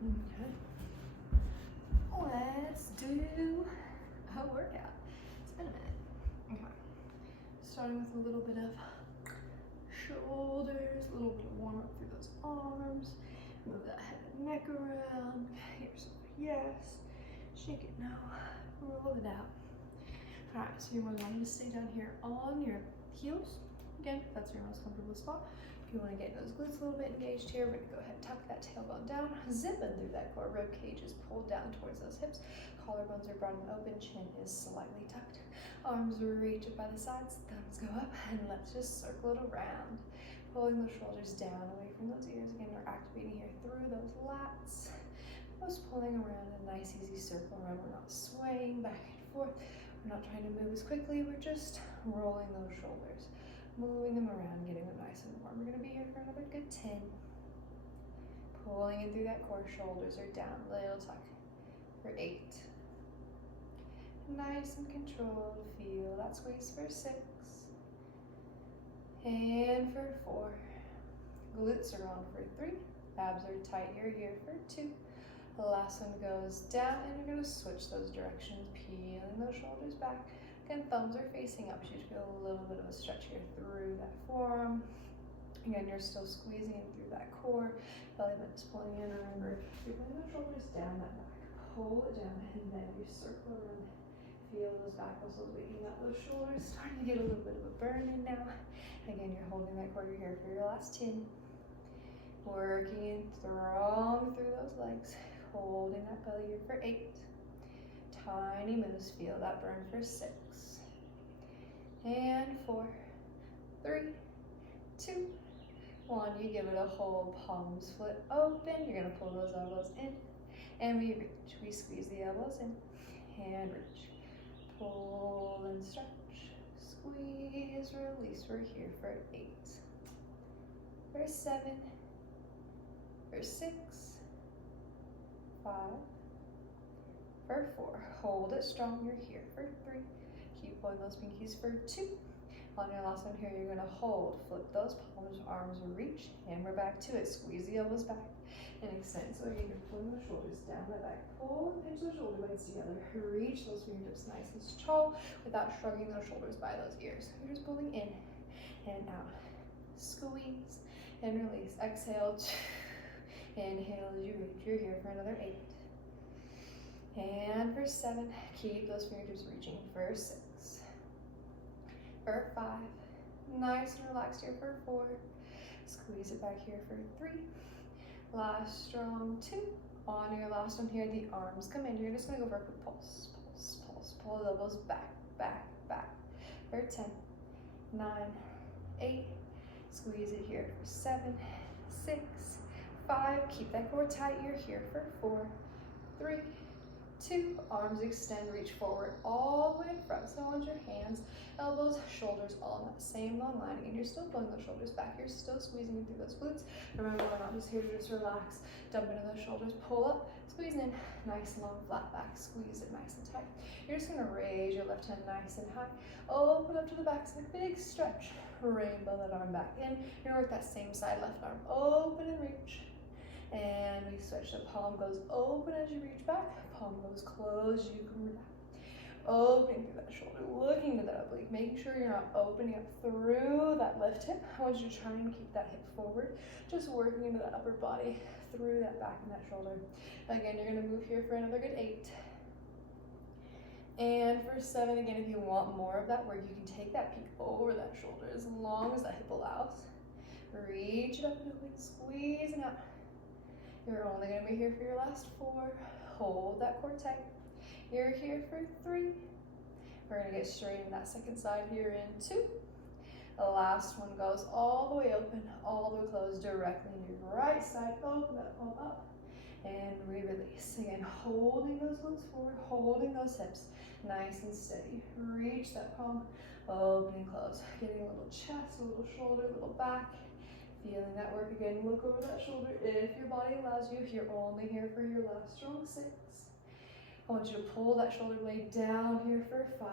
Okay. Let's do a workout. It's been a minute. Okay. Starting with a little bit of shoulders, a little bit of warm up through those arms. Move that head and neck around. Get yourself a yes. Shake it no. Roll it out. Alright, so you're more than welcome to stay down here on your heels. Again, if that's your most comfortable spot. If you want to get those glutes a little bit engaged here, we're going to go ahead and tuck that tailbone down, zip in through that core. Rib cage is pulled down towards those hips. Collarbones are broad and open, chin is slightly tucked. Arms reach up by the sides, thumbs go up, and let's just circle it around. Pulling those shoulders down away from those ears. Again, we're activating here through those lats. Just pulling around a nice easy circle around. We're not swaying back and forth. We're not trying to move as quickly. We're just rolling those shoulders, moving them around, getting them nice and warm. We're going to be here for another good 10. Pulling in through that core, shoulders are down, little tuck for 8. Nice and controlled, feel that squeeze for 6. And for 4. Glutes are on for 3. Abs are tight, you're here for 2. The last one goes down, and you're going to switch those directions, peeling those shoulders back. Again, thumbs are facing up, so you feel a little bit of a stretch here through that forearm. Again, you're still squeezing in through that core. Belly button's pulling in. Remember, you're pulling those shoulders down that back. Pull it down, and then you circle around. Feel those back muscles waking up. Those shoulders starting to get a little bit of a burn in now. Again, you're holding that core. You're here for your last 10. Working in strong through those legs. Holding that belly here for 8. Tiny moves, feel that burn for 6. And 4, 3, 2, 1. You give it a hold, palms flip open. You're gonna pull those elbows in, and we reach. We squeeze the elbows in, and reach. Pull and stretch, squeeze, release. We're here for 8, for 7, for 6, 5, for 4. Hold it strong, you're here for 3. Keep pulling those pinkies for 2. On your last one here, you're going to hold, flip those palms, arms reach, and we're back to it. Squeeze the elbows back and extend. So again, you're pulling the shoulders down the back. Pull and pinch the shoulder blades together. Reach those fingertips nice and tall without shrugging those shoulders by those ears. You're just pulling in and out. Squeeze and release. Exhale. Inhale as you reach. You're here for another 8. And for 7, keep those fingertips reaching. For 6. For 5. Nice and relaxed here for 4. Squeeze it back here for 3. Last strong 2. On your last one here, the arms come in. You're just going to go for a quick pulse, pulse, pulse. Pull the elbows back, back, back. For 10, 9, 8. Squeeze it here for 7, 6, 5. Keep that core tight. You're here for 4, 3, 2. Arms extend, reach forward all the way in front. So on your hands, elbows, shoulders, all in that same long line. Again, you're still pulling those shoulders back. You're still squeezing through those glutes. Remember, we're not just here to just relax. Dump into those shoulders, pull up, squeeze in, nice long flat back. Squeeze it nice and tight. You're just gonna raise your left hand nice and high. Open up to the backside, big stretch. Rainbow that arm back in. You're gonna work that same side, left arm open and reach. And we switch. The palm goes open as you reach back. Palm goes closed, you come back. Opening through that shoulder, looking to that oblique, making sure you're not opening up through that left hip. I want you to try and keep that hip forward, just working into that upper body, through that back and that shoulder. Again, you're gonna move here for another good 8. And for 7, again, if you want more of that, where you can take that peak over that shoulder as long as that hip allows. Reach it up and open, squeezing out. You're only gonna be here for your last 4. Hold that core tight. You're here for 3. We're gonna get straight in that second side here in 2. The last one goes all the way open, all the way closed, directly into your right side. Open that palm up and re-release. Again, holding those glutes forward, holding those hips nice and steady. Reach that palm, open and close. Getting a little chest, a little shoulder, a little back. Feeling that work again. Look over that shoulder if your body allows you. If you're only here for your last strong 6. I want you to pull that shoulder blade down here for 5.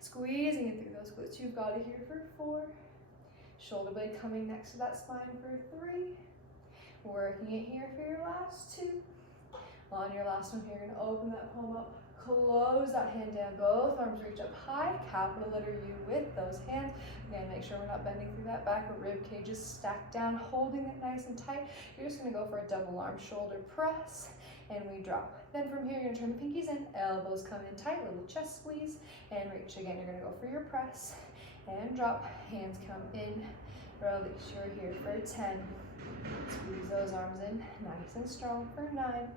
Squeezing it through those glutes. You've got it here for 4. Shoulder blade coming next to that spine for 3. Working it here for your last two. On your last one here, you're gonna open that palm up, close that hand down, both arms reach up high, capital letter U with those hands. Again, make sure we're not bending through that back, or rib cage is stacked down, holding it nice and tight. You're just gonna go for a double arm shoulder press, and we drop. Then from here, you're gonna turn the pinkies in, elbows come in tight, little chest squeeze, and reach. Again, you're gonna go for your press, and drop, hands come in, release. You're here for 10. Squeeze those arms in, nice and strong for 9.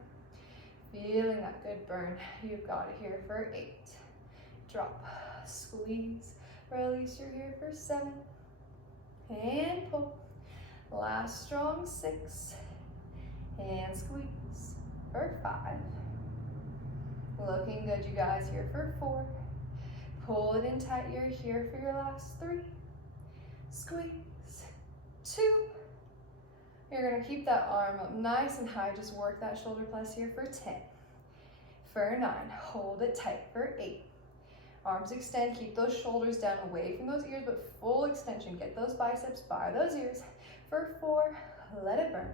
Feeling that good burn. You've got it here for 8. Drop, squeeze, release. You're here for 7. And pull. Last strong 6. And squeeze for 5. Looking good, you guys, here for 4. Pull it in tight. You're here for your last 3. Squeeze. 2. You're gonna keep that arm up nice and high. Just work that shoulder press here for 10. For 9, hold it tight for 8. Arms extend, keep those shoulders down away from those ears, but full extension. Get those biceps by those ears. For 4, let it burn.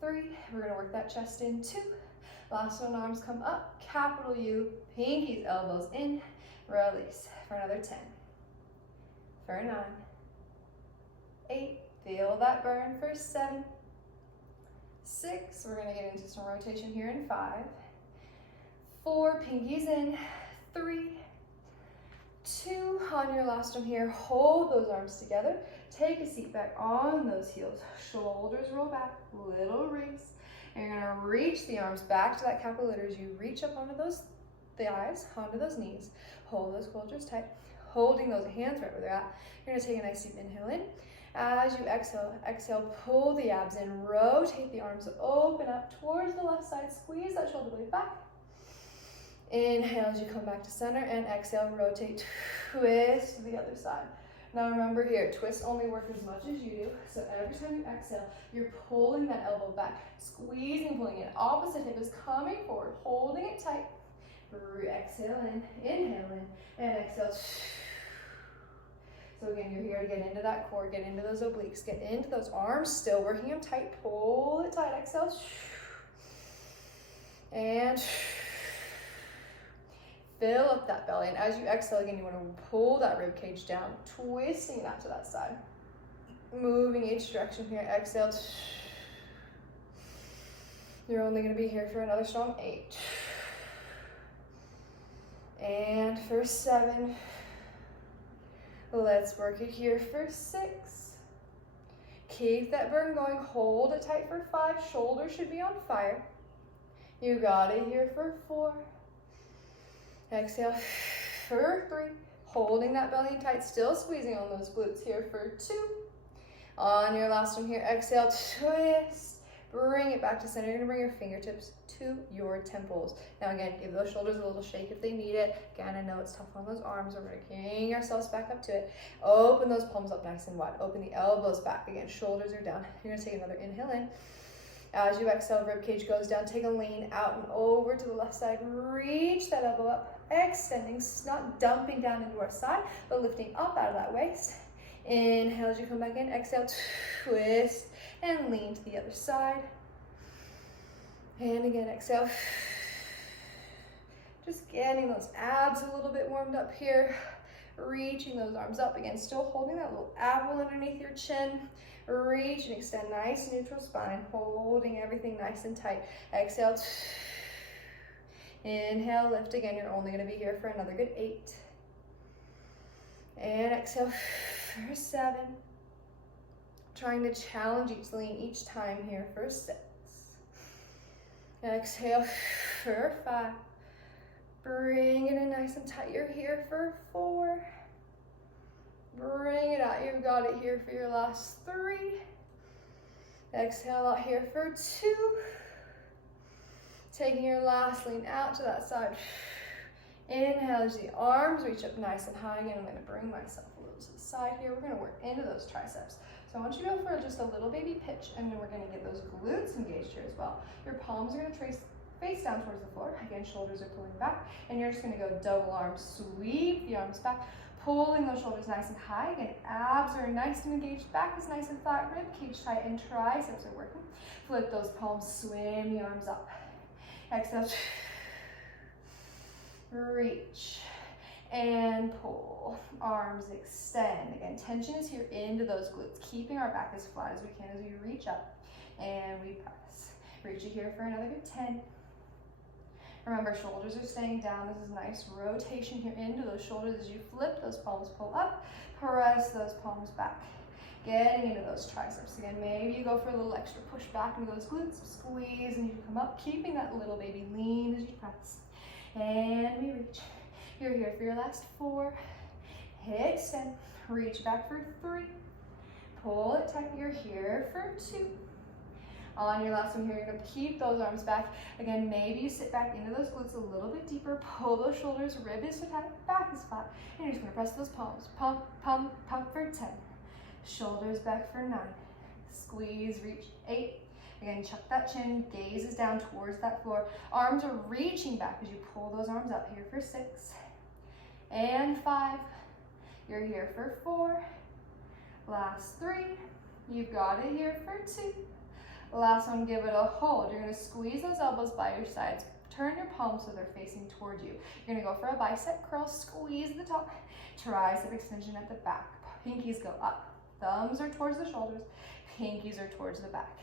3, we're gonna work that chest in. 2, last one, arms come up, capital U, pinkies, elbows in, release for another 10. For 9, 8, feel that burn for 7. 6, we're gonna get into some rotation here in 5. 4, pinkies in. 3, 2, on your last one here, hold those arms together. Take a seat back on those heels. Shoulders roll back, little raise. And you're gonna reach the arms back to that capital letter as you reach up onto those thighs, onto those knees. Hold those shoulders tight, holding those hands right where they're at. You're gonna take a nice deep inhale in. As you exhale, pull the abs in, rotate the arms, open up towards the left side, squeeze that shoulder blade back. Inhale as you come back to center, and exhale, rotate, twist to the other side. Now remember here, twists only work as much as you do, so every time you exhale, you're pulling that elbow back, squeezing, pulling it. Opposite hip is coming forward, holding it tight. Exhale in, inhale in, and exhale. So again, you're here to get into that core, get into those obliques, get into those arms, still working them tight, pull it tight, exhale. And fill up that belly. And as you exhale, again, you want to pull that rib cage down, twisting it out to that side. Moving each direction here, exhale. You're only going to be here for another strong 8. And for 7. Let's work it here for 6. Keep that burn going. Hold it tight for 5. Shoulders should be on fire. You got it here for 4. Exhale for 3. Holding that belly tight, still squeezing on those glutes here for 2. On your last one here, exhale, twist. Bring it back to center. You're gonna bring your fingertips to your temples. Now again, give those shoulders a little shake if they need it. Again, I know it's tough on those arms. We're gonna bring ourselves back up to it. Open those palms up nice and wide. Open the elbows back. Again, shoulders are down. You're gonna take another inhale in. As you exhale, rib cage goes down. Take a lean out and over to the left side. Reach that elbow up. Extending, not dumping down into our side, but lifting up out of that waist. Inhale as you come back in. Exhale, twist and lean to the other side. And again, exhale. Just getting those abs a little bit warmed up here. Reaching those arms up. Again, still holding that little apple underneath your chin. Reach and extend, nice neutral spine. Holding everything nice and tight. Exhale. Inhale, lift again. You're only going to be here for another good 8. And exhale for 7. Trying to challenge each lean each time here for 6. Exhale for 5. Bring it in nice and tight. You're here for 4. Bring it out. You've got it here for your last 3. Exhale out here for 2. Taking your last lean out to that side. Inhale as the arms reach up nice and high. Again, I'm going to bring myself a little to the side here. We're going to work into those triceps. So I want you to go for just a little baby pitch, and then we're going to get those glutes engaged here as well. Your palms are going to trace face down towards the floor. Again, shoulders are pulling back, and you're just going to go double arm, sweep the arms back, pulling those shoulders nice and high. Again, abs are nice and engaged, back is nice and flat, rib cage tight, and triceps are working. Flip those palms, swim the arms up. Exhale, reach and pull. Arms extend. Again, tension is here into those glutes, keeping our back as flat as we can as we reach up and we press. Reach it here for another good 10. Remember, shoulders are staying down. This is nice rotation here into those shoulders as you flip those palms, pull up, press those palms back. Getting into those triceps. Again, maybe you go for a little extra push back into those glutes, squeeze, and you come up, keeping that little baby lean as you press. And we reach. You're here for your last 4. Extend. Reach back for 3. Pull it tight. You're here for 2. On your last one here, you're going to keep those arms back. Again, maybe you sit back into those glutes a little bit deeper. Pull those shoulders. Rib is so tight. Back is flat. And you're just going to press those palms. Pump, pump, pump for 10. Shoulders back for 9. Squeeze, reach, 8. Again, chuck that chin, gaze is down towards that floor. Arms are reaching back as you pull those arms up here for 6. And 5. You're here for 4. Last 3. You've got it here for 2. Last one, give it a hold. You're going to squeeze those elbows by your sides. Turn your palms so they're facing toward you. You're going to go for a bicep curl, squeeze at the top, tricep extension at the back. Pinkies go up. Thumbs are towards the shoulders, pinkies are towards the back.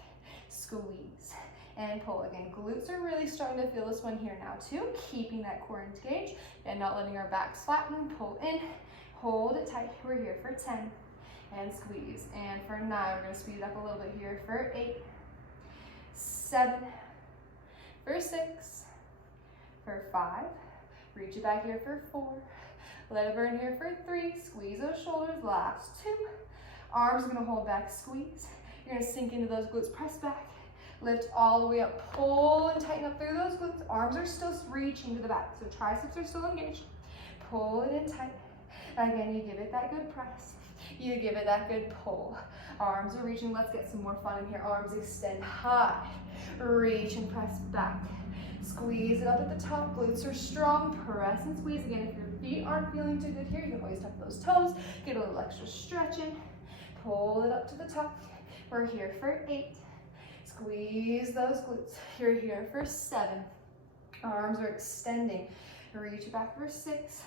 Squeeze and pull. Again, glutes are really starting to feel this one here now too, keeping that core engaged and not letting our backs flatten. Pull in, hold it tight. We're here for 10 and squeeze. And for 9, we're going to speed it up a little bit here for 8, 7, for 6, for 5, reach it back here for 4, let it burn here for 3, squeeze those shoulders, last 2, arms are going to hold back, squeeze, you're going to sink into those glutes, press back, lift all the way up, pull and tighten up through those glutes, arms are still reaching to the back, so triceps are still engaged, pull it in tight, again you give it that good press, you give it that good pull, arms are reaching, let's get some more fun in here, arms extend high, reach and press back, squeeze it up at the top, glutes are strong, press and squeeze, again if your feet aren't feeling too good here, you can always tuck those toes, get a little extra stretch in, pull it up to the top, we're here for 8, squeeze those glutes, you're here for 7, arms are extending, reach back for 6,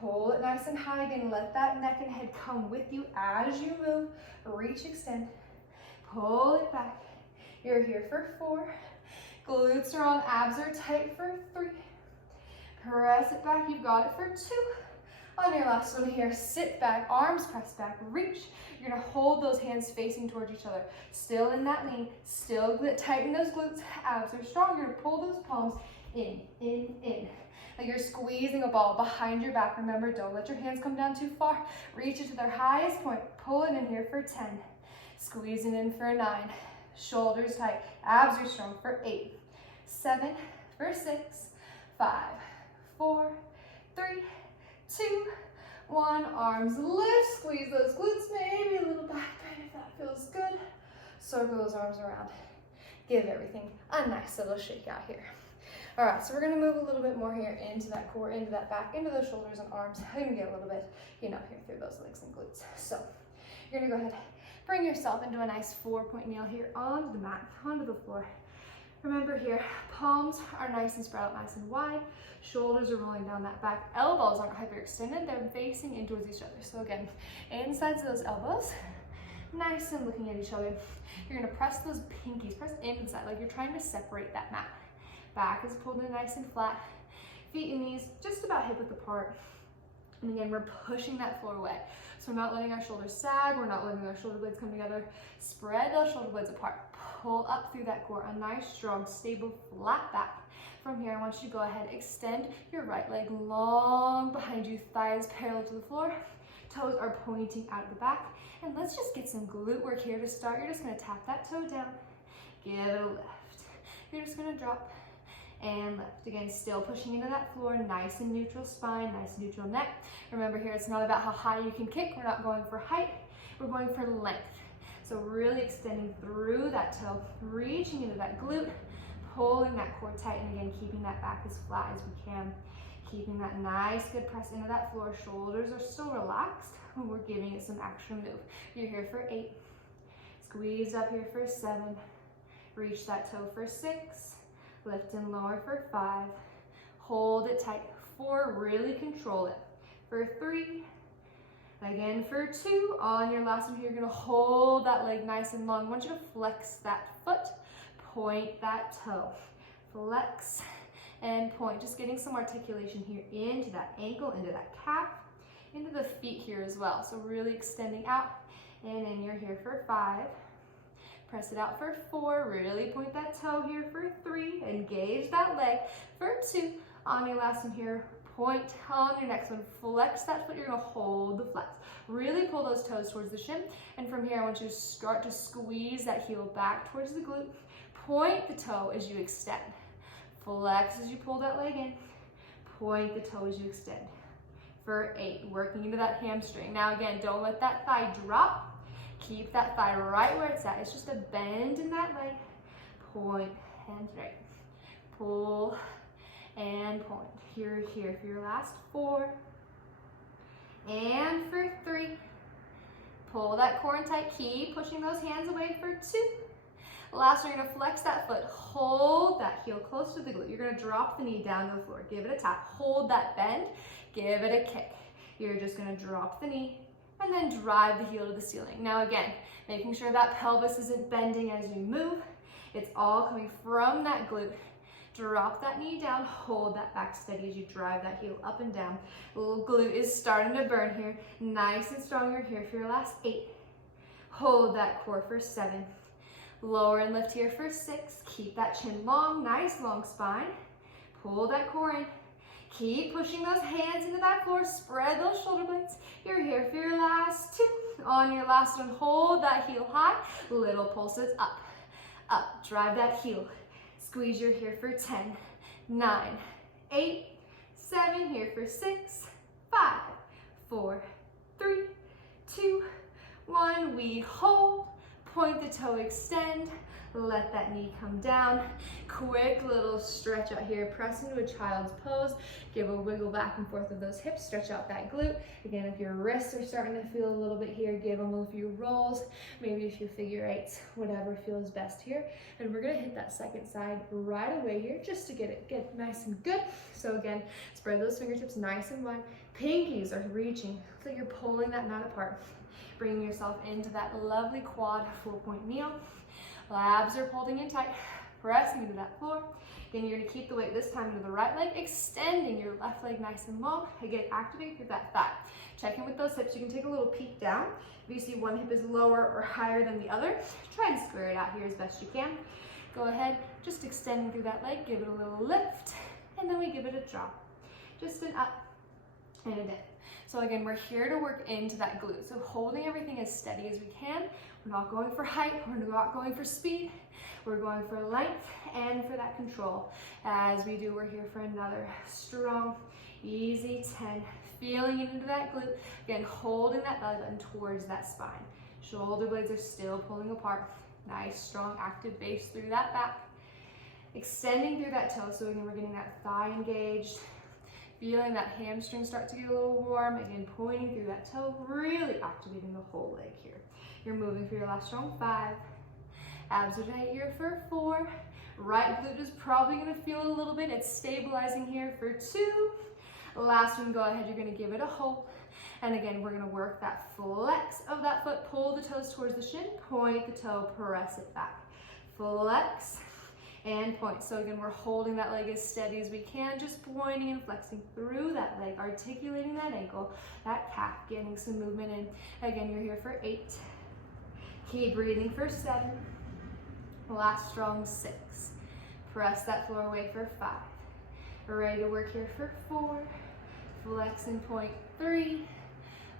pull it nice and high again, let that neck and head come with you as you move, reach, extend, pull it back, you're here for 4, glutes are on, abs are tight for 3, press it back, you've got it for 2, on your last one here, sit back, arms press back, reach, you're gonna hold those hands facing towards each other, still in that lean, still tighten those glutes, abs are strong, you're gonna pull those palms in, like you're squeezing a ball behind your back. Remember, don't let your hands come down too far. Reach it to their highest point. Pull it in here for 10. Squeezing in for 9. Shoulders tight. Abs are strong for 8. 7, for 6, 5, 4, 3, 2, 1. Arms lift. Squeeze those glutes. Maybe a little back bend if that feels good. Circle those arms around. Give everything a nice little shake out here. All right, so we're gonna move a little bit more here into that core, into that back, into those shoulders and arms. I'm gonna get a little bit, here through those legs and glutes. So you're gonna go ahead, bring yourself into a nice 4-point kneel here onto the mat, onto the floor. Remember here, palms are nice and spread out, nice and wide. Shoulders are rolling down that back. Elbows aren't hyperextended, they're facing in towards each other. So again, insides of those elbows, nice and looking at each other. You're gonna press those pinkies, press inside, like you're trying to separate that mat. Back is pulled in nice and flat. Feet and knees just about hip width apart. And again, we're pushing that floor away. So we're not letting our shoulders sag, we're not letting our shoulder blades come together. Spread those shoulder blades apart. Pull up through that core, a nice, strong, stable, flat back. From here, I want you to go ahead, extend your right leg long behind you, thighs parallel to the floor. Toes are pointing out of the back. And let's just get some glute work here to start. You're just gonna tap that toe down, give it a lift. You're just gonna drop and left. Again, still pushing into that floor, nice and neutral spine, nice and neutral neck. Remember here, it's not about how high you can kick. We're not going for height, we're going for length. So really extending through that toe, reaching into that glute, pulling that core tight, and again, keeping that back as flat as we can. Keeping that nice, good press into that floor. Shoulders are still relaxed. We're giving it some extra move. You're here for 8. Squeeze up here for 7. Reach that toe for 6. Lift and lower for 5. Hold it tight. 4, really control it. For 3. Again for 2. On your last one here, you're gonna hold that leg nice and long. I want you to flex that foot, point that toe. Flex and point. Just getting some articulation here into that ankle, into that calf, into the feet here as well. So really extending out. And then you're here for 5. Press it out for 4. Really point that toe here for 3. Engage that leg for 2. On your last one here, point. On your next one, flex that foot. You're going to hold the flex. Really pull those toes towards the shin. And from here, I want you to start to squeeze that heel back towards the glute. Point the toe as you extend. Flex as you pull that leg in. Point the toe as you extend. For 8, working into that hamstring. Now again, don't let that thigh drop. Keep that thigh right where it's at. It's just a bend in that leg. Point and straight. Pull and point. You're here for your last 4. And for 3. Pull that core in tight. Keep pushing those hands away for 2. Last one, you're gonna flex that foot. Hold that heel close to the glute. You're gonna drop the knee down to the floor. Give it a tap. Hold that bend. Give it a kick. You're just gonna drop the knee and then drive the heel to the ceiling. Now again, making sure that pelvis isn't bending as you move. It's all coming from that glute. Drop that knee down, hold that back steady as you drive that heel up and down. Little glute is starting to burn here. Nice and strong. You're here for your last 8. Hold that core for 7. Lower and lift here for 6. Keep that chin long, nice long spine. Pull that core in. Keep pushing those hands into that floor. Spread those shoulder blades. You're here for your last 2. On your last one, hold that heel high. Little pulses up, up. Drive that heel. Squeeze. You're here for 10, 9, 8, 7. Here for 6, 5, 4, 3, 2, 1. We hold. Point the toe, extend, let that knee come down. Quick little stretch out here. Press into a child's pose. Give a wiggle back and forth of those hips. Stretch out that glute. Again, if your wrists are starting to feel a little bit here, give them a few rolls, maybe a few figure 8s, whatever feels best here. And we're gonna hit that second side right away here just to get it get nice and good. So again, spread those fingertips nice and wide. Pinkies are reaching so you're pulling that mat apart. Bringing yourself into that lovely quad 4-point kneel. Labs are holding in tight, pressing into that floor. Again, you're gonna keep the weight this time into the right leg, extending your left leg nice and long. Again, activate through that thigh. Check in with those hips. You can take a little peek down. If you see one hip is lower or higher than the other, try and square it out here as best you can. Go ahead, just extending through that leg, give it a little lift, and then we give it a drop. Just an up and a dip. So again, we're here to work into that glute. So holding everything as steady as we can. We're not going for height, we're not going for speed. We're going for length and for that control. As we do, we're here for another strong, easy 10. Feeling into that glute. Again, holding that belly button towards that spine. Shoulder blades are still pulling apart. Nice, strong, active base through that back. Extending through that toe. So again, we're getting that thigh engaged. Feeling that hamstring start to get a little warm. Again, pointing through that toe, really activating the whole leg here. You're moving for your last strong 5. Abs are tight here for 4. Right glute is probably gonna feel a little bit. It's stabilizing here for 2. Last one, go ahead, you're gonna give it a hold. And again, we're gonna work that flex of that foot. Pull the toes towards the shin, point the toe, press it back. Flex and point. So again, we're holding that leg as steady as we can, just pointing and flexing through that leg, articulating that ankle, that calf, getting some movement in. Again, you're here for 8. Keep breathing for 7. Last strong 6. Press that floor away for 5. We're ready to work here for 4. Flex and point 3.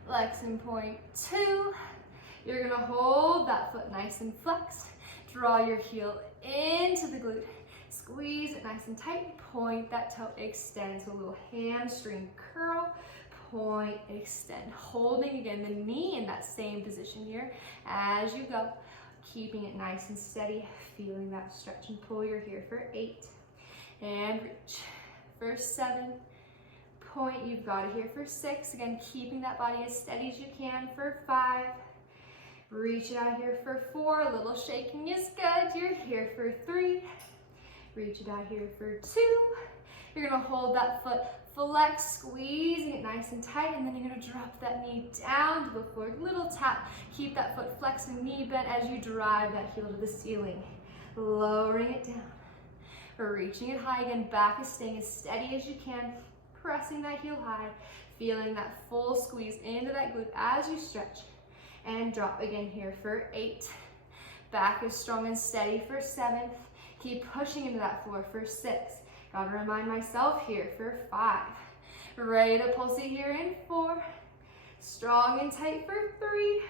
Flex and point 2. You're gonna hold that foot nice and flexed. Draw your heel into the glute. Squeeze it nice and tight. Point that toe, extend. So a little hamstring curl. Point, extend. Holding again the knee in that same position here as you go. Keeping it nice and steady. Feeling that stretch and pull. You're here for 8. And reach. For 7. point. You've got it here for 6. Again, keeping that body as steady as you can for 5. Reach it out here for 4. A little shaking is good. You're here for 3. Reach it out here for 2. You're gonna hold that foot flex, squeezing it nice and tight, and then you're gonna drop that knee down to the floor. Little tap. Keep that foot flexed and knee bent as you drive that heel to the ceiling. Lowering it down. Reaching it high again. Back is staying as steady as you can. Pressing that heel high. Feeling that full squeeze into that glute as you stretch. And drop again here for 8. Back is strong and steady for 7. Keep pushing into that floor for 6. Gotta remind myself here for 5. Ready to pulse it here in 4. Strong and tight for 3.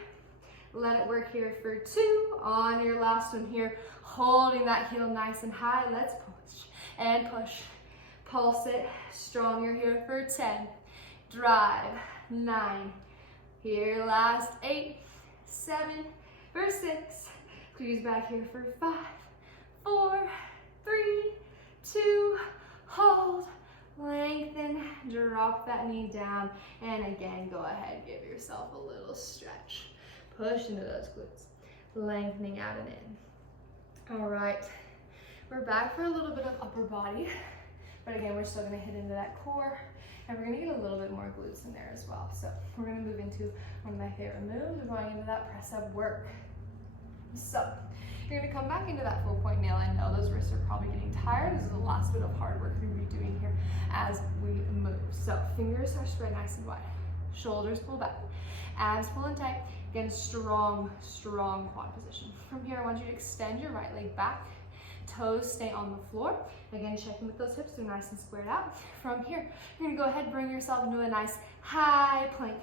Let it work here for 2. On your last one here, holding that heel nice and high. Let's push and push. Pulse it. Stronger here for 10. Drive. 9. Here, last 8, 7, for 6. Squeeze back here for 5, 4, 3, 2, hold, lengthen, drop that knee down, and again, go ahead, give yourself a little stretch. Push into those glutes, lengthening out and in. All right, we're back for a little bit of upper body, but again, we're still gonna hit into that core, and we're gonna get a little bit more glutes in there as well. So we're gonna move into one of my favorite moves. We're going into that press up work. So you're gonna come back into that 4-point nail. I know those wrists are probably getting tired. This is the last bit of hard work we're gonna be doing here as we move. So fingers are spread nice and wide. Shoulders pull back. Abs pull in tight. Again, strong, strong quad position. From here, I want you to extend your right leg back. Toes stay on the floor. Again, checking with those hips, they're nice and squared out. From here, you're gonna go ahead and bring yourself into a nice high plank.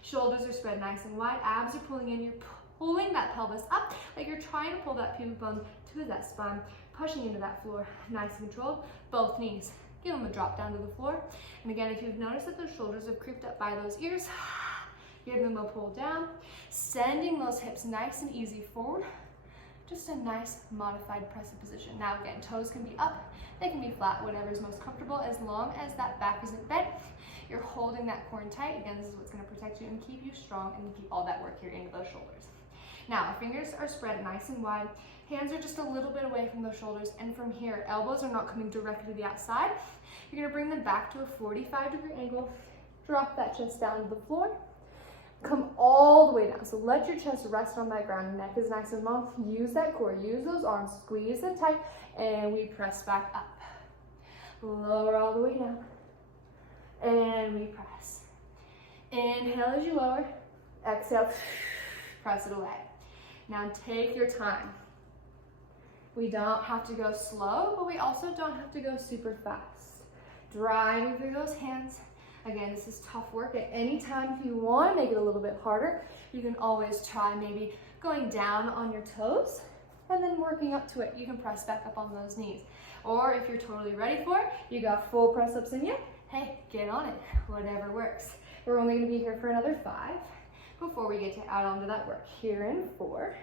Shoulders are spread nice and wide. Abs are pulling in. You're pulling that pelvis up like you're trying to pull that pubic bone to that spine, pushing into that floor, nice and controlled. Both knees, give them a drop down to the floor. And again, if you've noticed that those shoulders have creeped up by those ears, give them a pull down, sending those hips nice and easy forward. Just a nice modified press up position. Now again, toes can be up, they can be flat, whatever is most comfortable, as long as that back isn't bent. You're holding that core in tight. Again, this is what's gonna protect you and keep you strong and keep all that work here into those shoulders. Now, our fingers are spread nice and wide. Hands are just a little bit away from those shoulders. And from here, elbows are not coming directly to the outside. You're gonna bring them back to a 45-degree angle. Drop that chest down to the floor. Come all the way down. So let your chest rest on that ground. Neck is nice and long. Use that core, use those arms, squeeze them tight, and we press back up. Lower all the way down. And we press. Inhale as you lower. Exhale, press it away. Now take your time. We don't have to go slow, but we also don't have to go super fast. Driving through those hands. Again, this is tough work at any time. If you want to make it a little bit harder, you can always try maybe going down on your toes and then working up to it. You can press back up on those knees. Or if you're totally ready for it, you got full press ups in you, hey, get on it, whatever works. We're only going to be here for another 5 before we get to add on to that work. Here in 4.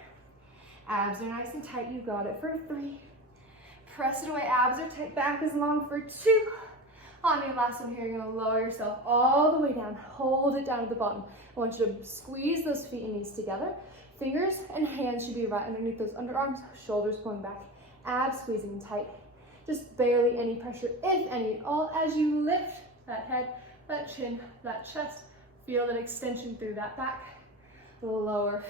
Abs are nice and tight, you got it for 3. Press it away, abs are tight, back is long for 2. On your last one here, you're gonna lower yourself all the way down, hold it down at the bottom. I want you to squeeze those feet and knees together. Fingers and hands should be right underneath those underarms, shoulders pulling back, abs squeezing tight. Just barely any pressure, if any at all, as you lift that head, that chin, that chest. Feel that extension through that back. Lower,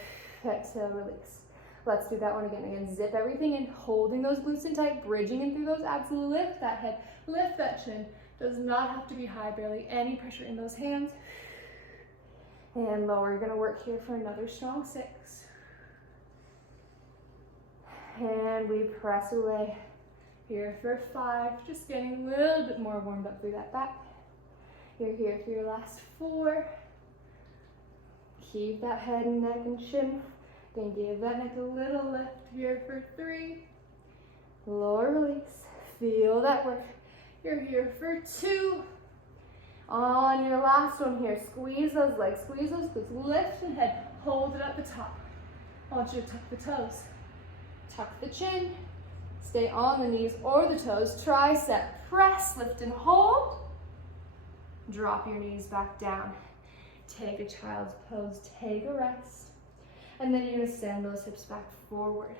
exhale, release. Let's do that one again. Again, zip everything in, holding those glutes in tight, bridging in through those abs, lift that head, lift that chin. Does not have to be high, barely any pressure in those hands. And lower, you're gonna work here for another strong 6. And we press away here for 5, just getting a little bit more warmed up through that back. You're here for your last 4. Keep that head and neck and chin. Then give that neck a little lift here for 3. Lower, release, feel that work. You're here for 2. On your last one here, squeeze those legs, squeeze those glutes, lift the head, hold it at the top. I want you to tuck the toes, tuck the chin, stay on the knees or the toes, tricep, press, lift and hold. Drop your knees back down. Take a child's pose, take a rest. And then you're gonna send those hips back forward.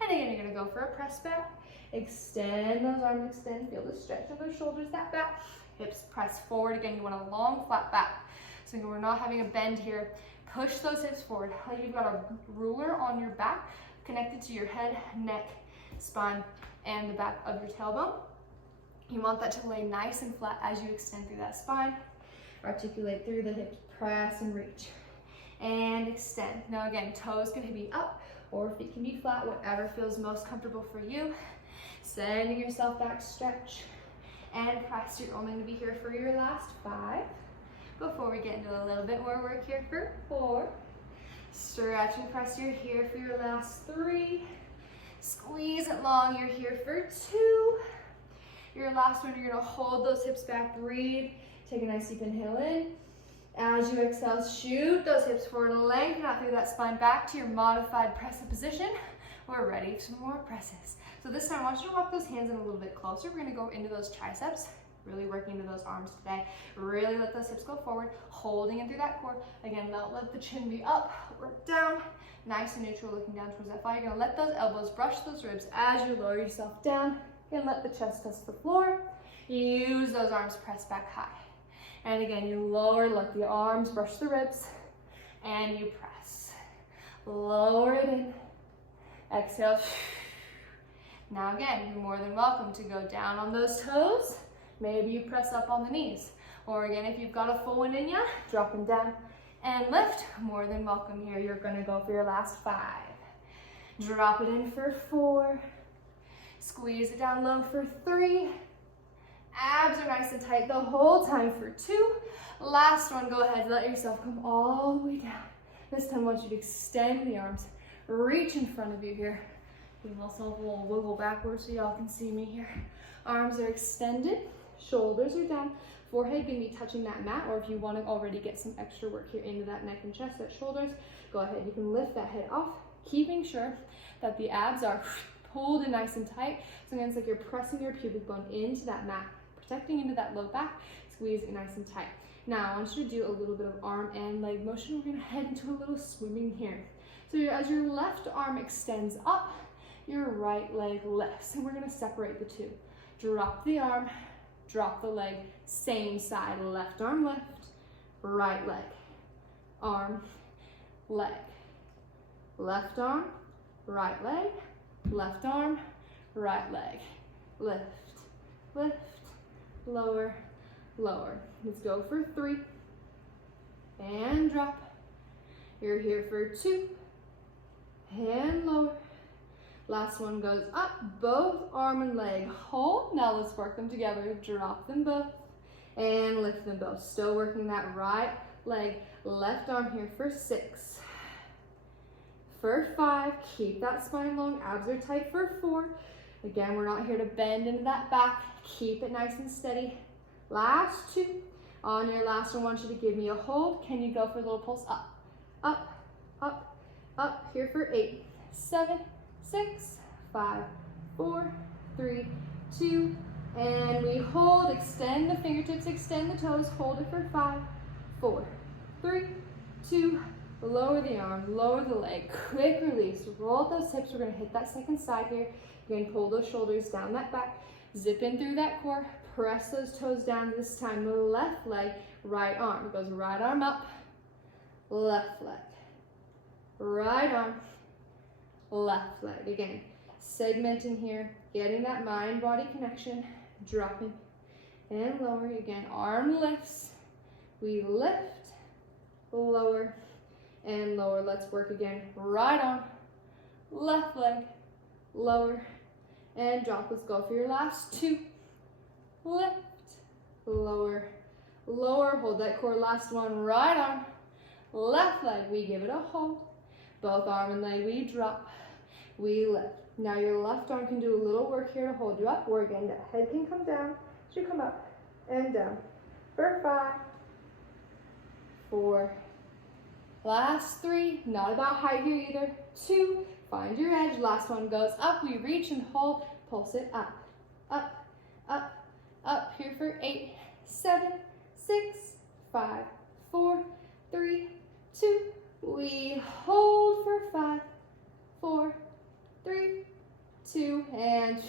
And again, you're gonna go for a press back. Extend those arms, extend, feel the stretch of those shoulders, that back. Hips press forward. Again, you want a long, flat back. So we're not having a bend here. Push those hips forward. Like you've got a ruler on your back connected to your head, neck, spine, and the back of your tailbone. You want that to lay nice and flat as you extend through that spine. Articulate through the hips, press and reach. And extend. Now again, toes can be up or feet can be flat, whatever feels most comfortable for you. Sending yourself back, stretch and press. You're only gonna be here for your last 5. Before we get into a little bit more work here for 4. Stretch and press, you're here for your last 3. Squeeze it long, you're here for 2. Your last one, you're gonna hold those hips back, breathe. Take a nice deep inhale in. As you exhale, shoot those hips forward and lengthen out through that spine back to your modified press-up position. We're ready for some more presses. So this time, I want you to walk those hands in a little bit closer. We're gonna go into those triceps, really working into those arms today. Really let those hips go forward, holding in through that core. Again, don't let the chin be up or down. Nice and neutral, looking down towards that thigh. You're gonna let those elbows brush those ribs as you lower yourself down and let the chest touch the floor. Use those arms, press back high. And again, you lower, let the arms brush the ribs, and you press. Lower it in. Exhale. Now again, you're more than welcome to go down on those toes. Maybe you press up on the knees. Or again, if you've got a full one in ya, drop them down and lift. More than welcome here. You're gonna go for your last 5. Drop it in for 4. Squeeze it down low for 3. Abs are nice and tight the whole time for 2. Last one, go ahead, let yourself come all the way down. This time I want you to extend the arms, reach in front of you here. Give myself a little wiggle backwards so y'all can see me here. Arms are extended, shoulders are down, forehead gonna be touching that mat, or if you wanna already get some extra work here into that neck and chest, that shoulders, go ahead, you can lift that head off, keeping sure that the abs are pulled in nice and tight. So again, it's like you're pressing your pubic bone into that mat, protecting into that low back, squeeze it nice and tight. Now, I want you to do a little bit of arm and leg motion. We're gonna head into a little swimming here. So as your left arm extends up, your right leg lifts, and we're gonna separate the two. Drop the arm, drop the leg, same side, left arm lift, right leg, arm, leg, left arm, right leg, left arm, right leg, lift, lift, lower, lower. Let's go for 3, and drop. You're here for 2, and lower. Last one goes up, both arm and leg hold. Now let's work them together. Drop them both, and lift them both. Still working that right leg, left arm here for 6. For 5, keep that spine long, abs are tight for 4. Again, we're not here to bend into that back. Keep it nice and steady. Last 2. On your last one, I want you to give me a hold. Can you go for a little pulse up, up, up, up? Here for 8, 7, 6, 5, 4, 3, 2, and we hold. Extend the fingertips, extend the toes. Hold it for 5, 4, 3, 2. Lower the arm, lower the leg. Quick release. Roll those hips. We're going to hit that second side here. You're going to pull those shoulders down that back. Zip in through that core. Press those toes down. This time, the left leg, right arm. It goes right arm up, left leg, right arm, left leg. Again, segmenting here, getting that mind-body connection, dropping and lowering. Again, arm lifts. We lift, lower, and lower. Let's work again. Right arm, left leg, lower, and drop. Let's go for your last 2. Lift, lower, lower. Hold that core. Last one. Right arm, left leg. We give it a hold. Both arm and leg. We drop. We lift. Now your left arm can do a little work here to hold you up. Or again, that head can come down. Should come up and down. For 5, 4. Last 3. Not about height here either. 2. Find your edge. Last one goes up. We reach and hold. Pulse it up, up, up, up. Here for 8, 7, 6, 5, 4, 3, 2. We hold for 5, 4, 3, 2, and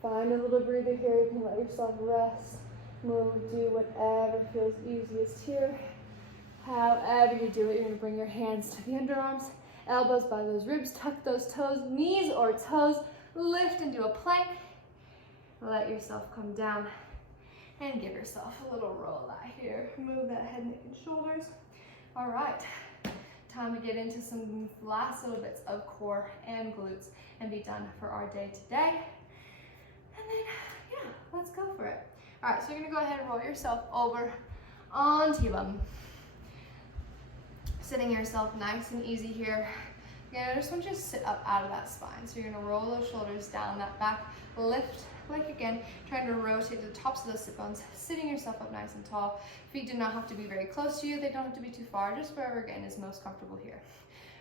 find a little breather here. You can let yourself rest, move, do whatever feels easiest here. However you do it, you're gonna bring your hands to the underarms, elbows by those ribs, tuck those toes, knees or toes, lift and do a plank. Let yourself come down and give yourself a little roll out here. Move that head, neck, and shoulders. All right, time to get into some last little bits of core and glutes and be done for our day today. And then, yeah, let's go for it. All right, so you're gonna go ahead and roll yourself over onto your bum. Sitting yourself nice and easy here. Again, I just want you to sit up out of that spine. So you're gonna roll those shoulders down that back, lift, like again, trying to rotate the tops of those sit bones, sitting yourself up nice and tall. Feet do not have to be very close to you. They don't have to be too far, just wherever, again, is most comfortable here.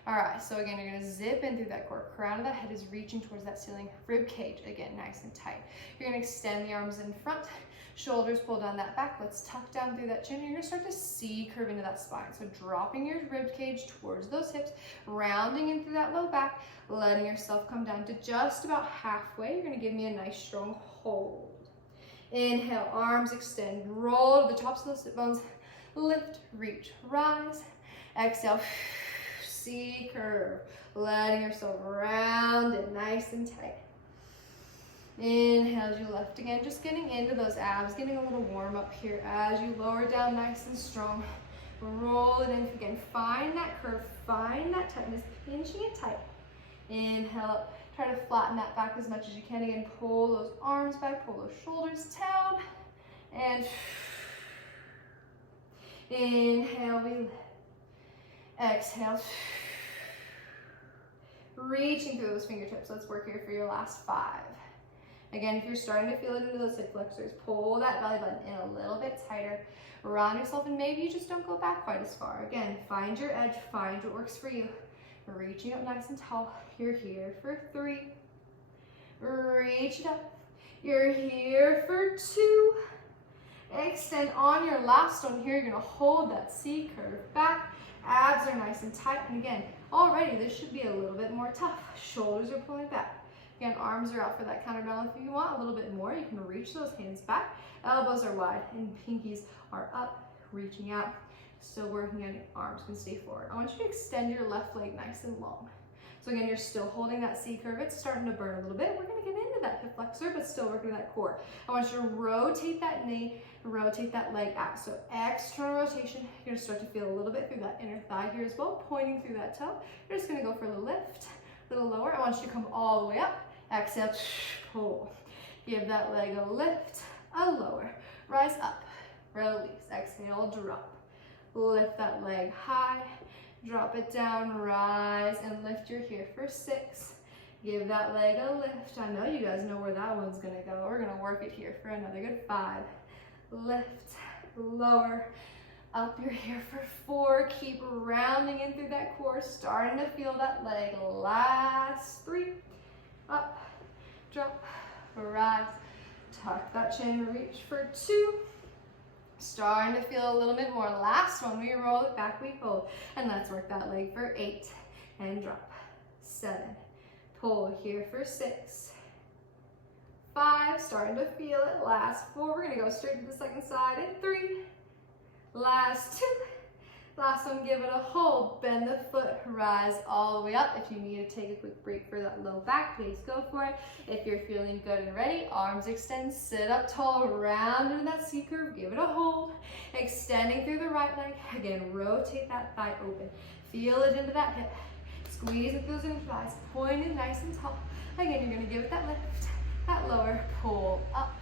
All right, so again, you're gonna zip in through that core. Crown of the head is reaching towards that ceiling. Rib cage, again, nice and tight. You're gonna extend the arms in front. Shoulders pull down that back. Let's tuck down through that chin. You're gonna start to C-curve into that spine. So dropping your rib cage towards those hips, rounding into that low back, letting yourself come down to just about halfway. You're gonna give me a nice strong hold. Inhale, arms extend, roll to the tops of those sit bones, lift, reach, rise. Exhale, C-curve, letting yourself round it nice and tight. Inhale as you lift again, just getting into those abs, getting a little warm up here as you lower down nice and strong. Roll it in again, find that curve, find that tightness, pinching it tight. Inhale up, try to flatten that back as much as you can. Again, pull those arms back, pull those shoulders down, and inhale, we lift. Exhale, reaching through those fingertips. Let's work here for your last 5. Again, if you're starting to feel it into those hip flexors, pull that belly button in a little bit tighter. Round yourself, and maybe you just don't go back quite as far. Again, find your edge, find what works for you. Reaching up nice and tall. You're here for 3. Reach it up. You're here for 2. Extend on your last one here. You're gonna hold that C curve back. Abs are nice and tight. And again, already this should be a little bit more tough. Shoulders are pulling back. Again, arms are out for that counterbalance. If you want a little bit more, you can reach those hands back. Elbows are wide and pinkies are up, reaching out. Still working on your arms, can stay forward. I want you to extend your left leg nice and long. So again, you're still holding that C curve. It's starting to burn a little bit. We're gonna get into that hip flexor, but still working that core. I want you to rotate that knee, rotate that leg out. So external rotation. You're gonna start to feel a little bit through that inner thigh here as well, pointing through that toe. You're just gonna go for a little lift, a little lower. I want you to come all the way up. Exhale, pull. Give that leg a lift, a lower. Rise up, release. Exhale, drop. Lift that leg high, drop it down, rise and lift. You're here for 6. Give that leg a lift. I know you guys know where that one's gonna go. We're gonna work it here for another good 5. Lift, lower, up. You're here for 4. Keep rounding in through that core, starting to feel that leg. Last 3. Up, drop, rise, tuck that chin, reach for 2. Starting to feel a little bit more. Last one, we roll it back, we hold. And let's work that leg for 8 and drop. 7, pull here for 6. 5, starting to feel it. Last 4, we're gonna go straight to the second side in 3. Last 2. Last one, give it a hold, bend the foot, rise all the way up. If you need to take a quick break for that low back, please go for it. If you're feeling good and ready, arms extend, sit up tall, round into that C curve, give it a hold. Extending through the right leg. Again, rotate that thigh open. Feel it into that hip. Squeeze it through those thighs, pointed nice and tall. Again, you're gonna give it that lift, that lower, pull up.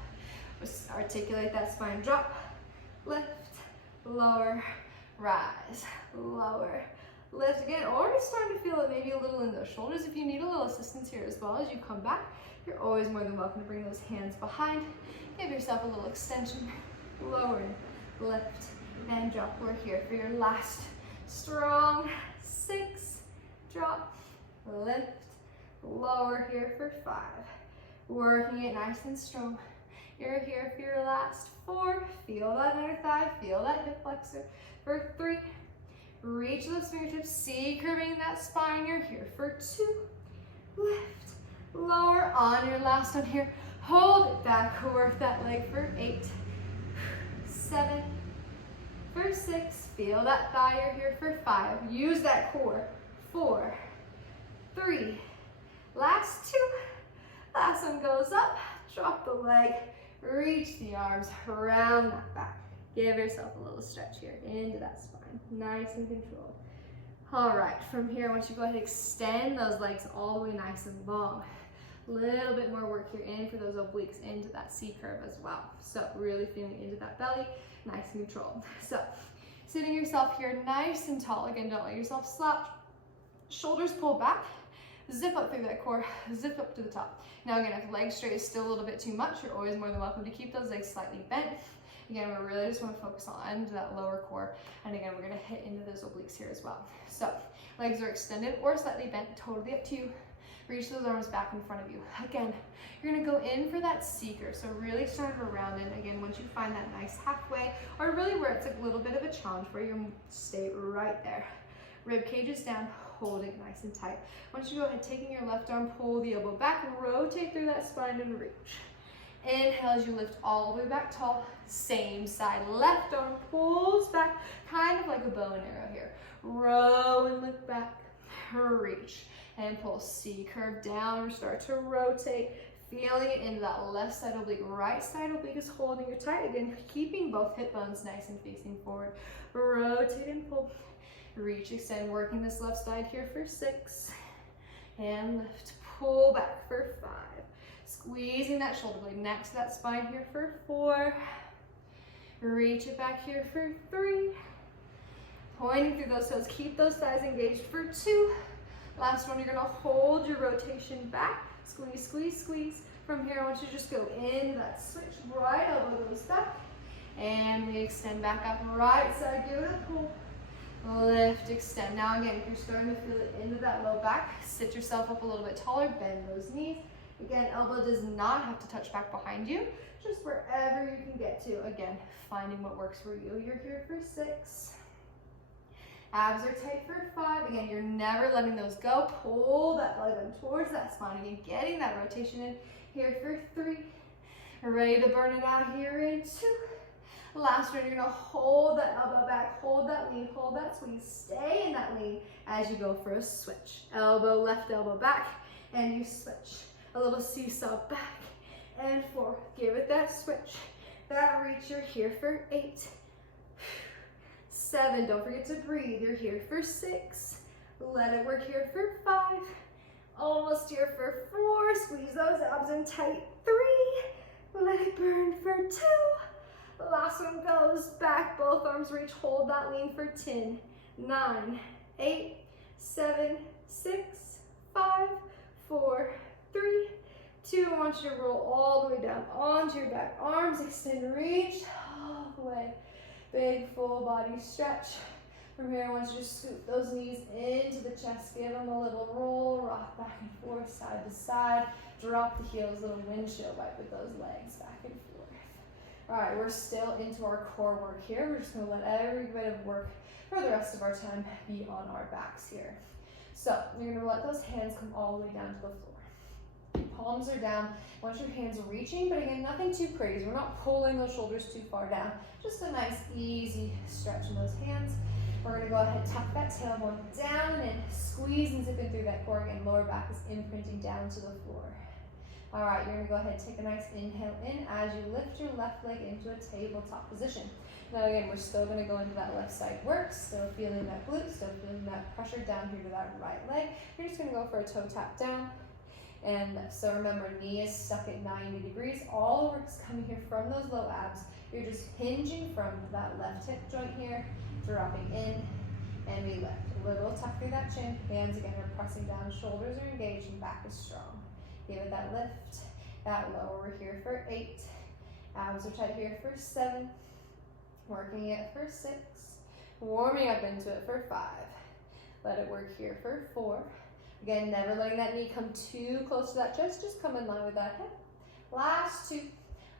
Articulate that spine, drop, lift, lower, rise, lower, lift again. Already starting to feel it maybe a little in those shoulders. If you need a little assistance here as well as you come back, you're always more than welcome to bring those hands behind. Give yourself a little extension, lower, lift, and drop. We're here for your last strong 6, drop, lift, lower here for 5. Working it nice and strong. You're here for your last 4. Feel that inner thigh, feel that hip flexor for 3. Reach those fingertips, C curving that spine. You're here for 2. Lift, lower on your last one here. Hold it back, work that leg for 8, 7, for 6. Feel that thigh, you're here for 5. Use that core, 4, 3, last 2. Last one goes up, drop the leg, reach the arms, round that back. Give yourself a little stretch here into that spine, nice and controlled. All right, from here, I want you to go ahead and extend those legs all the way nice and long. A little bit more work here in for those obliques into that C curve as well. So really feeling into that belly, nice and controlled. So sitting yourself here nice and tall. Again, don't let yourself slouch. Shoulders pull back, zip up through that core, zip up to the top. Now again, if leg straight is still a little bit too much, you're always more than welcome to keep those legs slightly bent. Again, we really just want to focus on that lower core. And again, we're going to hit into those obliques here as well. So legs are extended or slightly bent, totally up to you. Reach those arms back in front of you. Again, you're going to go in for that seeker. So really start to round in. Again, once you find that nice halfway, or really where it's a little bit of a challenge for you, stay right there. Rib cage is down, hold it nice and tight. Once you go ahead, taking your left arm, pull the elbow back, rotate through that spine and reach. Inhale as you lift all the way back tall. Same side, left arm pulls back, kind of like a bow and arrow here. Row and lift back, reach, and pull. C curve down, or start to rotate. Feeling it into that left side oblique. Right side oblique is holding you tight. Again, keeping both hip bones nice and facing forward. Rotate and pull. Reach, extend, working this left side here for 6. And lift, pull back for 5. Squeezing that shoulder blade next to that spine here for 4. Reach it back here for 3. Pointing through those toes, keep those thighs engaged for 2. Last one, you're gonna hold your rotation back. Squeeze, squeeze, squeeze. From here, I want you to just go in that switch. Right elbow goes back. And we extend back up. Right side, give it a pull. Lift, extend. Now again, if you're starting to feel it into that low back, sit yourself up a little bit taller, bend those knees. Again, elbow does not have to touch back behind you, just wherever you can get to. Again, finding what works for you. You're here for 6. Abs are tight for 5. Again, you're never letting those go. Pull that belly button towards that spine. Again, getting that rotation in. Here for 3. Ready to burn it out here in 2. Last one, you're gonna hold that elbow back, hold that lean, hold that squeeze. Stay in that lean as you go for a switch. Elbow, left elbow back, and you switch. A little seesaw back and forth. Give it that switch. That reach, you're here for 8. 7, don't forget to breathe. You're here for 6. Let it work here for 5. Almost here for 4. Squeeze those abs in tight. 3. Let it burn for 2. Last one goes back, both arms reach, hold that lean for 10, 9, 8, 7, 6, 5, 4, 3, 2. I want you to roll all the way down onto your back. Arms extend, reach all the way. Big full body stretch. From here, I want you to scoop those knees into the chest. Give them a little roll, rock back and forth, side to side. Drop the heels, little windshield wipe with those legs back and forth. All right, we're still into our core work here. We're just gonna let every bit of work for the rest of our time be on our backs here. So you're gonna let those hands come all the way down to the floor. Palms are down. I want your hands reaching, but again, nothing too crazy. We're not pulling those shoulders too far down. Just a nice, easy stretch in those hands. We're gonna go ahead, tuck that tailbone down and in, squeeze and zip in through that core. Again, lower back is imprinting down to the floor. All right, you're gonna go ahead and take a nice inhale in as you lift your left leg into a tabletop position. Now again, we're still gonna go into that left side work, still feeling that glute, still feeling that pressure down here to that right leg. You're just gonna go for a toe tap down. And so remember, knee is stuck at 90 degrees. All the work is coming here from those low abs. You're just hinging from that left hip joint here, dropping in, and we lift. A little tuck through that chin. Hands again are pressing down, shoulders are engaged, and back is strong. Give it that lift, that lower. We're here for 8. Abs are tight here for 7. Working it for 6. Warming up into it for 5. Let it work here for 4. Again, never letting that knee come too close to that chest. Just come in line with that hip. Last 2.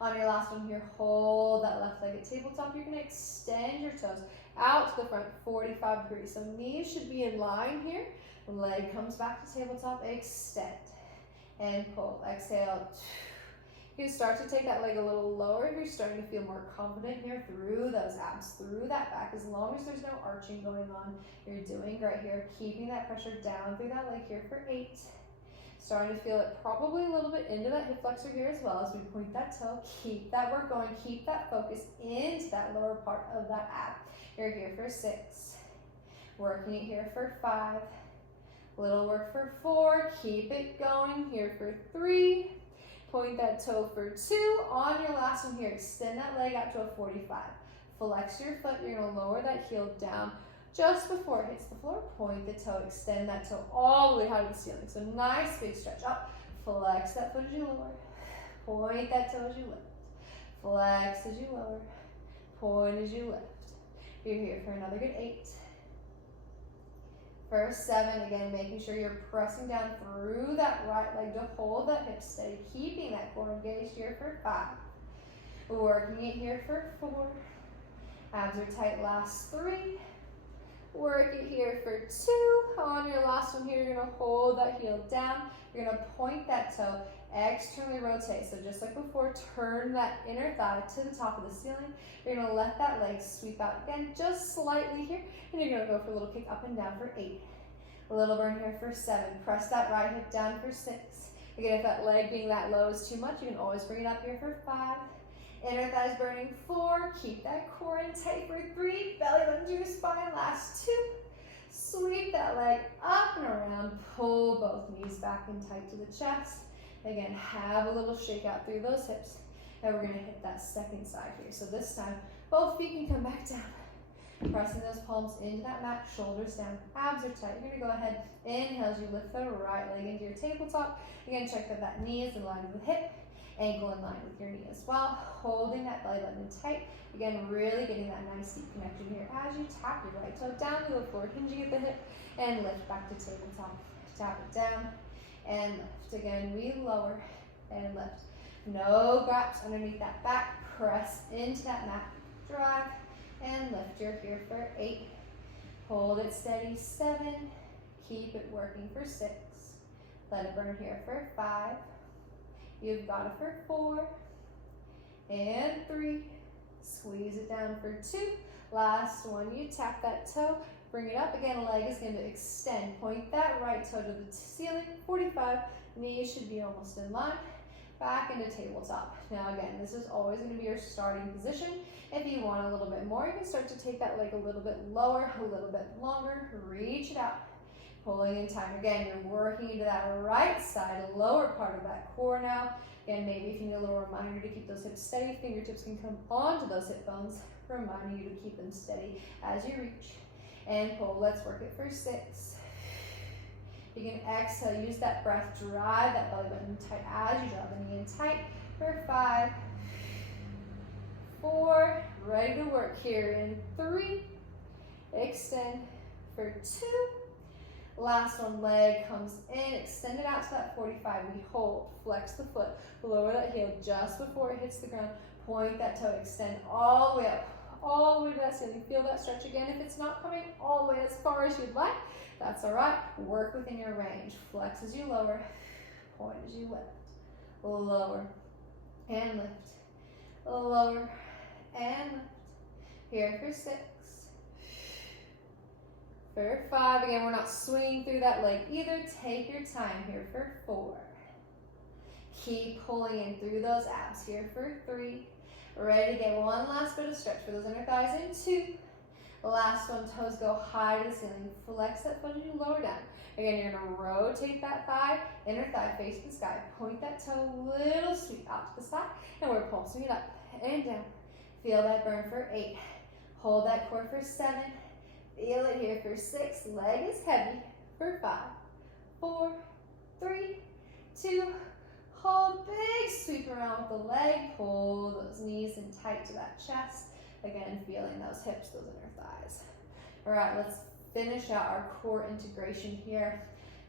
On your last one here, hold that left leg at tabletop. You're gonna extend your toes out to the front, 45 degrees. So knees should be in line here. Leg comes back to tabletop, extend and pull. Exhale. You can start to take that leg a little lower if you're starting to feel more confident here through those abs, through that back. As long as there's no arching going on, you're doing great here. Keeping that pressure down through that leg here for 8. Starting to feel it probably a little bit into that hip flexor here as well as we point that toe. Keep that work going. Keep that focus into that lower part of that ab. You're here for 6. Working it here for 5. Little work for 4. Keep it going here for 3. Point that toe for 2. On your last one here, extend that leg out to a 45. Flex your foot. You're going to lower that heel down just before it hits the floor. Point the toe, extend that toe all the way high to the ceiling. So nice big stretch up. Flex that foot as you lower. Point that toe as you lift. Flex as you lower. Point as you lift. You're here for another good 8. For 7, again, making sure you're pressing down through that right leg to hold that hip steady, keeping that core engaged here for 5. Working it here for 4. Abs are tight, last 3. Work it here for 2. On your last one here, you're gonna hold that heel down. You're gonna point that toe, externally rotate. So just like before, turn that inner thigh to the top of the ceiling. You're gonna let that leg sweep out again, just slightly here. And you're gonna go for a little kick up and down for 8. A little burn here for 7. Press that right hip down for 6. Again, if that leg being that low is too much, you can always bring it up here for 5. Inner thighs burning 4. Keep that core in tight for 3. Belly button to your spine, last 2. Sweep that leg up and around. Pull both knees back and tight to the chest. Again, have a little shake out through those hips. And we're gonna hit that second side here. So this time, both feet can come back down. Pressing those palms into that mat, shoulders down, abs are tight. You're gonna go ahead, inhale as you lift the right leg into your tabletop. Again, check that that knee is in line with the hip, ankle in line with your knee as well. Holding that belly button tight. Again, really getting that nice deep connection here as you tap your right toe down to the floor, hinging at the hip, and lift back to tabletop. Tap it down and lift. Again, we lower and lift. No gaps underneath that back. Press into that mat. Drive and lift. You're here for 8. Hold it steady, 7. Keep it working for 6. Let it burn here for 5. You've got it for 4. And 3. Squeeze it down for 2. Last one, you tap that toe, bring it up. Again, leg is going to extend. Point that right toe to the ceiling, 45. Knees should be almost in line. Back into tabletop. Now again, this is always going to be your starting position. If you want a little bit more, you can start to take that leg a little bit lower, a little bit longer. Reach it out. Pulling in time. Again, you're working into that right side, lower part of that core now. Again, maybe if you need a little reminder to keep those hips steady, fingertips can come onto those hip bones, reminding you to keep them steady as you reach. And pull. Let's work it for 6. You can exhale, use that breath, drive that belly button tight as you draw the knee in tight for 5, 4, ready to work here in 3, extend for 2, last one, leg comes in, extend it out to that 45, we hold, flex the foot, lower that heel just before it hits the ground, point that toe, extend all the way up, all the way to that ceiling, feel that stretch again. If it's not coming all the way as far as you'd like, that's all right. Work within your range. Flex as you lower, point as you lift. Lower and lift. Lower and lift. Here for 6. For 5. Again, we're not swinging through that leg either. Take your time here for 4. Keep pulling in through those abs here for 3. Ready to get one last bit of stretch for those inner thighs in 2. Last one, toes go high to the ceiling. Flex that foot as you lower down. Again, you're gonna rotate that thigh, inner thigh face the sky. Point that toe, little sweep out to the side, and we're pulsing it up and down. Feel that burn for 8. Hold that core for 7. Feel it here for 6. Leg is heavy for 5, 4, 3, 2. Hold, big sweep around with the leg. Pull those knees in tight to that chest. Again, feeling those hips, those inner thighs. All right, let's finish out our core integration here.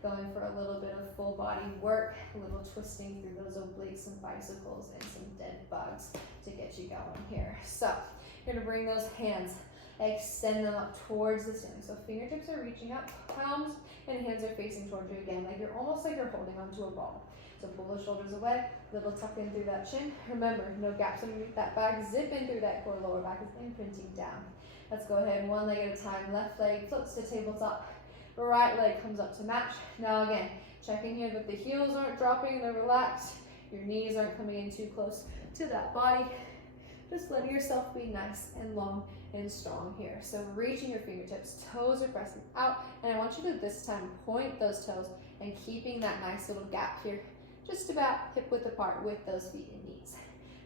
Going for a little bit of full body work, a little twisting through those obliques, some bicycles, and some dead bugs to get you going here. So you're gonna bring those hands, extend them up towards the ceiling. So fingertips are reaching up, palms and hands are facing towards you again, like you're almost like you're holding onto a ball. So pull those shoulders away, little tuck in through that chin. Remember, no gaps underneath that back, zip in through that core, lower back is imprinting down. Let's go ahead, one leg at a time. Left leg flips to tabletop, right leg comes up to match. Now again, checking here that the heels aren't dropping, they're relaxed. Your knees aren't coming in too close to that body. Just letting yourself be nice and long and strong here. So reaching your fingertips, toes are pressing out, and I want you to this time point those toes and keeping that nice little gap here, just about hip width apart with those feet and knees.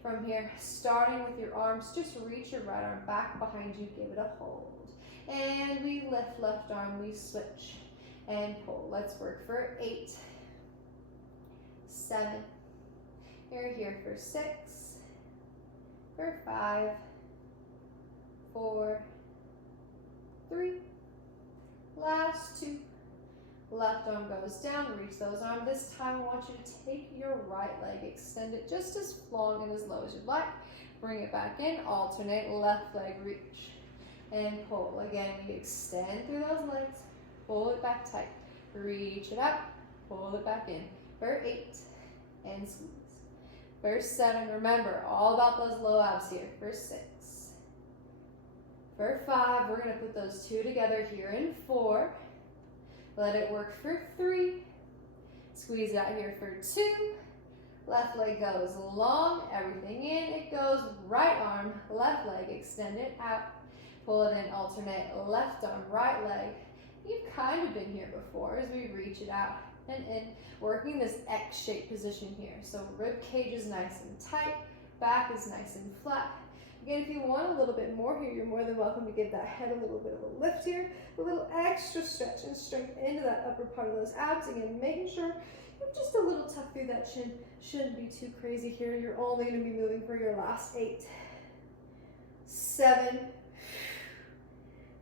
From here, starting with your arms, just reach your right arm back behind you, give it a hold. And we lift left arm, we switch and pull. Let's work for 8, 7, you're here for 6, for 5, 4, 3, last 2. Left arm goes down, reach those arms. This time I want you to take your right leg, extend it just as long and as low as you'd like. Bring it back in, alternate, left leg reach and pull. Again, we extend through those legs, pull it back tight, reach it up, pull it back in. For 8 and squeeze. For 7, remember, all about those low abs here. For 6. For 5, we're gonna put those 2 together here in 4. Let it work for 3. Squeeze it out here for 2. Left leg goes long, everything in. It goes right arm, left leg, extend it out. Pull it in, alternate, left arm, right leg. You've kind of been here before as we reach it out and in. Working this X-shaped position here. So rib cage is nice and tight, back is nice and flat. Again, if you want a little bit more here, you're more than welcome to give that head a little bit of a lift here, a little extra stretch and strength into that upper part of those abs. Again, making sure you have just a little tuck through that chin. Shouldn't be too crazy here. You're only going to be moving for your last 8, 7,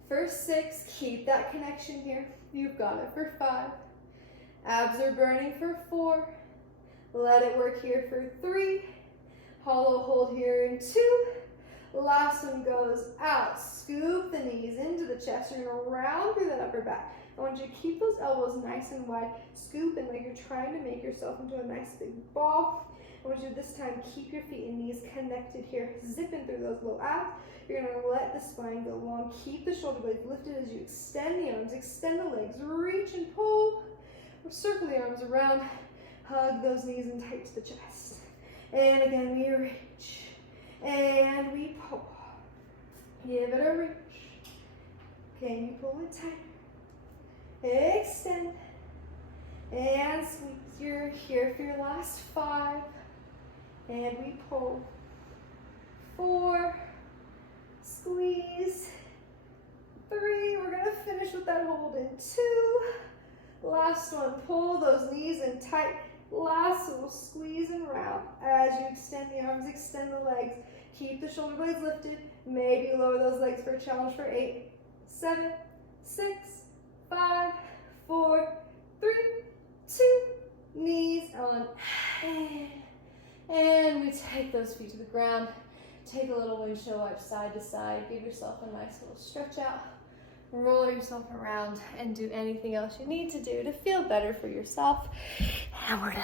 for 6, keep that connection here. You've got it for 5. Abs are burning for 4. Let it work here for 3. Hollow hold here in 2. Last one goes out. Scoop the knees into the chest. You're going to round through that upper back. I want you to keep those elbows nice and wide. Scoop in like you're trying to make yourself into a nice big ball. I want you to this time keep your feet and knees connected here. Zip in through those low abs. You're going to let the spine go long. Keep the shoulder blades lifted as you extend the arms, extend the legs, reach and pull. Or circle the arms around. Hug those knees in tight to the chest. And again, we reach. And we pull. Give it a reach. Can you pull it tight? Extend. And squeeze. You're here for your last 5. And we pull. 4. Squeeze. 3. We're going to finish with that hold in 2. Last one. Pull those knees in tight. Last little squeeze and round. As you extend the arms, extend the legs. Keep the shoulder blades lifted. Maybe lower those legs for a challenge for 8, 7, 6, 5, 4, 3, 2. Knees on. And we take those feet to the ground. Take a little windshield wipe side to side. Give yourself a nice little stretch out. Roll yourself around and do anything else you need to do to feel better for yourself. And we're done.